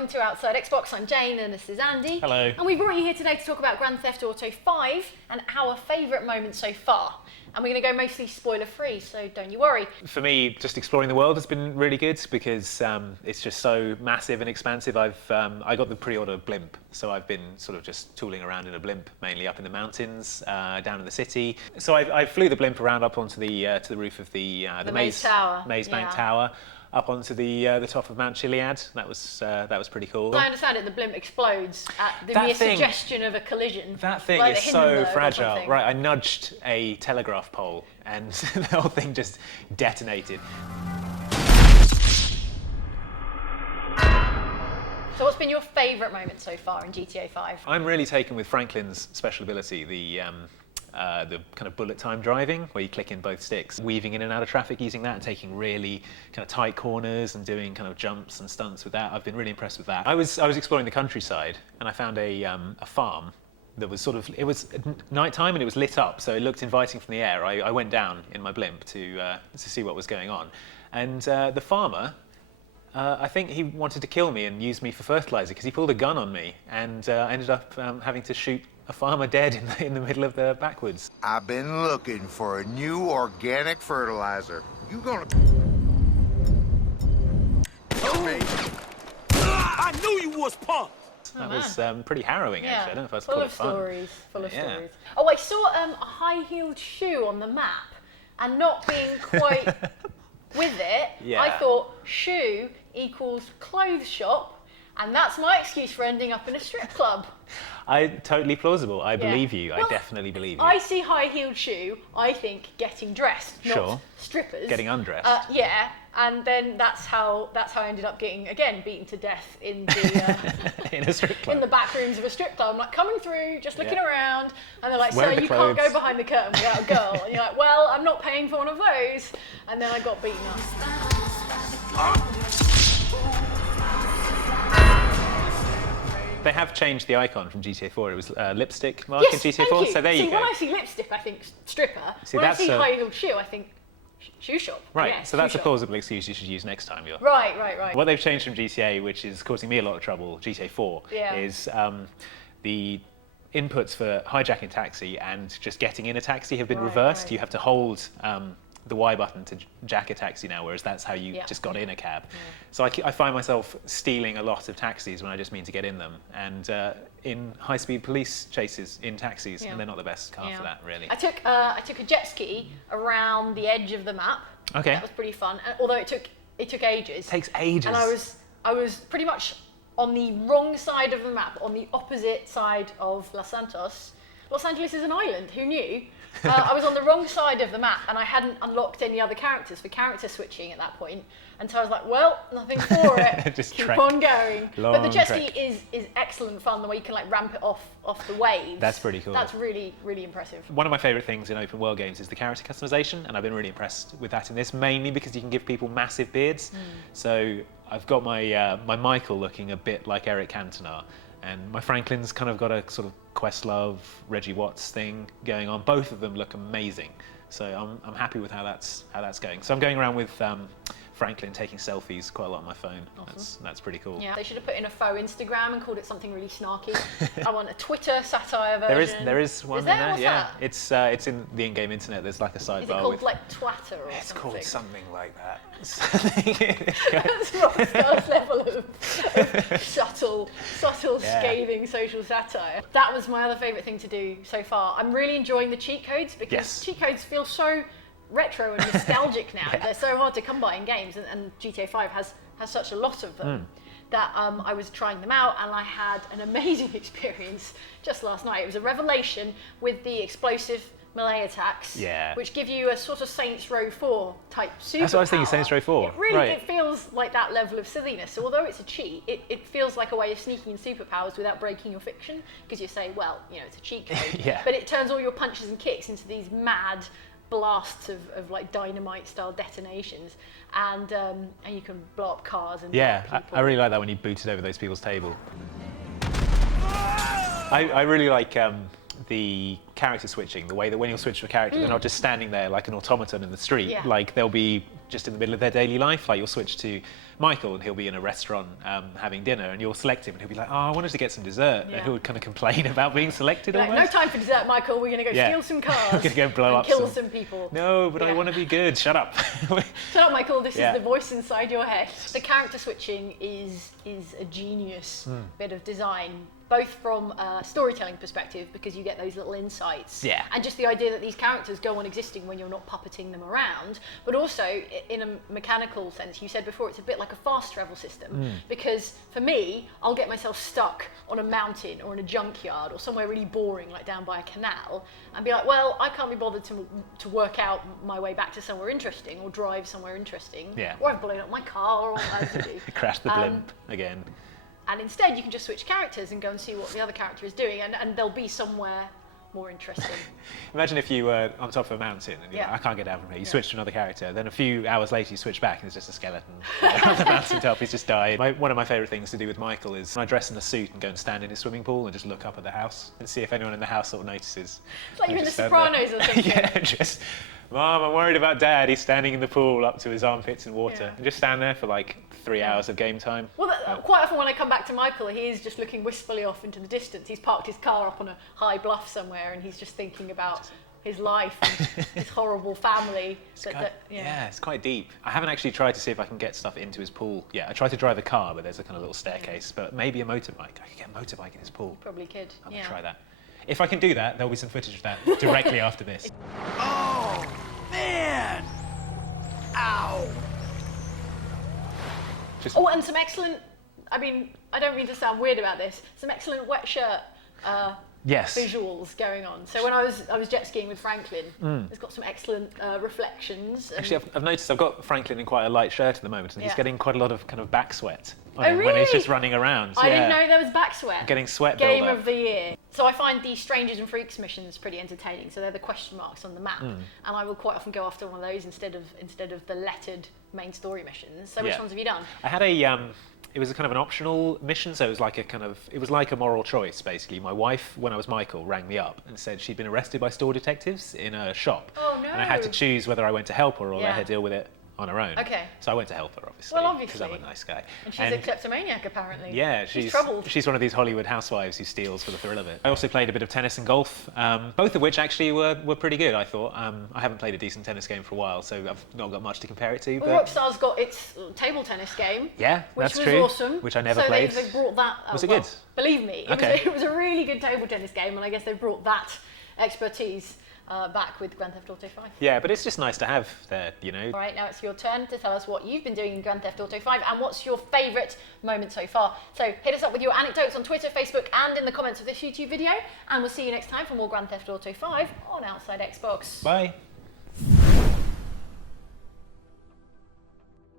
welcome to Outside Xbox. I'm Jane and this is Andy. Hello. And we brought you here today to talk about Grand Theft Auto 5 and our favourite moments so far. And we're going to go mostly spoiler-free, so don't you worry. For me, just exploring the world has been really good because it's just so massive and expansive. I got the pre-order blimp, so I've been sort of just tooling around in a blimp, mainly up in the mountains, down in the city. So I flew the blimp around up onto the roof of the Maze Tower. Maze Bank Tower, up onto the top of Mount Chiliad. That was pretty cool. As I understand it, the blimp explodes at the mere suggestion of a collision. That thing is so fragile. Right, I nudged a telegraph pole and the whole thing just detonated. So what's been your favourite moment so far in GTA 5? I'm really taken with Franklin's special ability, the kind of bullet time driving, where you click in both sticks, weaving in and out of traffic using that and taking really kind of tight corners and doing kind of jumps and stunts with that. I've been really impressed with that. I was exploring the countryside and I found a farm that was it was nighttime and it was lit up, so it looked inviting from the air. I went down in my blimp to see what was going on, and the farmer, I think he wanted to kill me and use me for fertilizer because he pulled a gun on me, and I ended up having to shoot a farmer dead in the middle of the backwoods. I've been looking for a new organic fertilizer. You gonna... I knew you was pumped! That was pretty harrowing, actually. I don't know if I was full of fun. stories. Oh, I saw a high-heeled shoe on the map, and not being quite with it, I thought shoe equals clothes shop, and that's my excuse for ending up in a strip club. Totally plausible. I believe you. Well, I definitely believe you. I see high-heeled shoe, I think getting dressed, not strippers. Getting undressed. Yeah, and then that's how I ended up getting, again, beaten to death in the in a strip club. in the back rooms of a strip club. I'm like coming through, just looking around, and they're like, Wear "Sir, you can't go behind the curtain without a girl." And you're like, "Well, I'm not paying for one of those." And then I got beaten up. They have changed the icon from GTA 4. It was lipstick mark in GTA 4. You. So there you go. When I see lipstick, I think stripper. When I see high-heeled shoe, I think shoe shop. Right, yeah, so that's a plausible excuse you should use next time. Right. What they've changed from GTA, which is causing me a lot of trouble, GTA 4, is the inputs for hijacking taxi and just getting in a taxi have been reversed. Right. You have to hold the Y button to jack a taxi now, whereas that's how you just got in a cab. So I find myself stealing a lot of taxis when I just mean to get in them, and in high-speed police chases in taxis, and they're not the best car for that, really. I took a jet ski around the edge of the map. Okay. That was pretty fun, although it took ages. It takes ages. And I was pretty much on the wrong side of the map, on the opposite side of Los Santos. Los Angeles is an island, who knew? I was on the wrong side of the map and I hadn't unlocked any other characters for character switching at that point. And so I was like, well, nothing for it, just keep on going. But the jet ski trek. is excellent fun, the way you can like ramp it off the waves. That's pretty cool. That's really, really impressive. One of my favourite things in open world games is the character customization, and I've been really impressed with that in this, mainly because you can give people massive beards. So I've got my Michael looking a bit like Eric Cantona, and my Franklin's kind of got a sort of Questlove, Reggie Watts thing going on. Both of them look amazing, so I'm happy with how that's going. So I'm going around with Franklin taking selfies quite a lot on my phone. Awesome. That's pretty cool. Yeah, they should have put in a faux Instagram and called it something really snarky. I want a Twitter satire version. There is one in there. What's that? It's in the in-game internet. There's like a sidebar. Is it called like Twatter or It's something? called something like that. That's Rockstar's level of subtle, scathing social satire. That was my other favourite thing to do so far. I'm really enjoying the cheat codes because cheat codes feel so retro and nostalgic now. They're so hard to come by in games, and GTA 5 has such a lot of them that I was trying them out, and I had an amazing experience just last night. It was a revelation with the explosive melee attacks, which give you a sort of Saints Row 4 type superpower. That's what I was thinking, Saints Row 4. It really it feels like that level of silliness. So although it's a cheat, it feels like a way of sneaking in superpowers without breaking your fiction, because you say, well, you know, it's a cheat code, but it turns all your punches and kicks into these mad blasts of like dynamite style detonations, and you can blow up cars and I really like that when you booted over those people's table. I really like the character switching, the way that when you'll switch to a character, they're not just standing there like an automaton in the street. Like they'll be just in the middle of their daily life. Like you'll switch to Michael and he'll be in a restaurant having dinner, and you'll select him and he'll be like, oh, I wanted to get some dessert. Yeah. And he'll kind of complain about being selected Like, almost. no time for dessert, Michael. We're going to go steal some cars. We're going to go blow and up kill some people. No, but I want to be good. Shut up. Shut up, Michael. This Yeah. is the voice inside your head. The character switching is a genius bit of design, both from a storytelling perspective, because you get those little insights, Yeah. and just the idea that these characters go on existing when you're not puppeting them around, but also in a mechanical sense. You said before it's a bit like a fast travel system, because for me, I'll get myself stuck on a mountain or in a junkyard or somewhere really boring, like down by a canal, and be like, well, I can't be bothered to work out my way back to somewhere interesting or drive somewhere interesting, Yeah. or I've blown up my car, or what I have to do. Crash the blimp again. And instead, you can just switch characters and go and see what the other character is doing, and they'll be somewhere more interesting. Imagine if you were on top of a mountain and you're Yeah. like, I can't get down from here. You switch to another character, then a few hours later you switch back and it's just a skeleton on the mountain top. He's just died. One of my favourite things to do with Michael is I dress in a suit and go and stand in his swimming pool and just look up at the house and see if anyone in the house sort of notices. It's like I you're in The just stand there. Sopranos or something. Yeah, just, Mom, I'm worried about Dad. He's standing in the pool up to his armpits in water. Yeah. And just stand there for like 3 hours of game time. Well, quite often when I come back to Michael, he is just looking wistfully off into the distance. He's parked his car up on a high bluff somewhere, and he's just thinking about his life and his horrible family. Yeah, it's quite deep. I haven't actually tried to see if I can get stuff into his pool. Yeah, I tried to drive a car, but there's a kind of little staircase. But maybe a motorbike. I could get a motorbike in his pool. Probably could. I'm going to try that. If I can do that, there'll be some footage of that directly after this. Oh, man! Ow! Oh, and some excellent, I mean, I don't mean to sound weird about this, some excellent wet shirt Yes. visuals going on. So when I was jet skiing with Franklin, it's got some excellent reflections. And Actually, I've noticed I've got Franklin in quite a light shirt at the moment, and he's Yeah. getting quite a lot of kind of back sweat on Oh, him when he's really? just running around. I Yeah. didn't know there was back sweat. Getting sweat Game build-up. of the year. So I find the Strangers and Freaks missions pretty entertaining. So they're the question marks on the map, and I will quite often go after one of those instead of the lettered main story missions. So which Yeah. ones have you done? I had a it was a kind of an optional mission, so it was like a moral choice basically. My wife, when I was Michael, rang me up and said she'd been arrested by store detectives in a shop. Oh, no. And I had to choose whether I went to help her or let Yeah. her deal with it on her own. Okay. So I went to help her, obviously. Well, obviously. Because I'm a nice guy. And she's a kleptomaniac, apparently. Yeah, she's troubled. She's one of these Hollywood housewives who steals for the thrill of it. I also played a bit of tennis and golf, both of which actually were pretty good, I thought. I haven't played a decent tennis game for a while, so I've not got much to compare it to. Well, But Rockstar's got its table tennis game. yeah, Which that's was true. awesome. Which I never so played. they brought that. Was it well, good? Believe me, Okay. it was a really good table tennis game, and I guess they brought that expertise back with Grand Theft Auto 5. Yeah, but it's just nice to have there, you know. All right, now it's your turn to tell us what you've been doing in Grand Theft Auto 5 and what's your favourite moment so far. So hit us up with your anecdotes on Twitter, Facebook, and in the comments of this YouTube video, and we'll see you next time for more Grand Theft Auto 5 on Outside Xbox. Bye.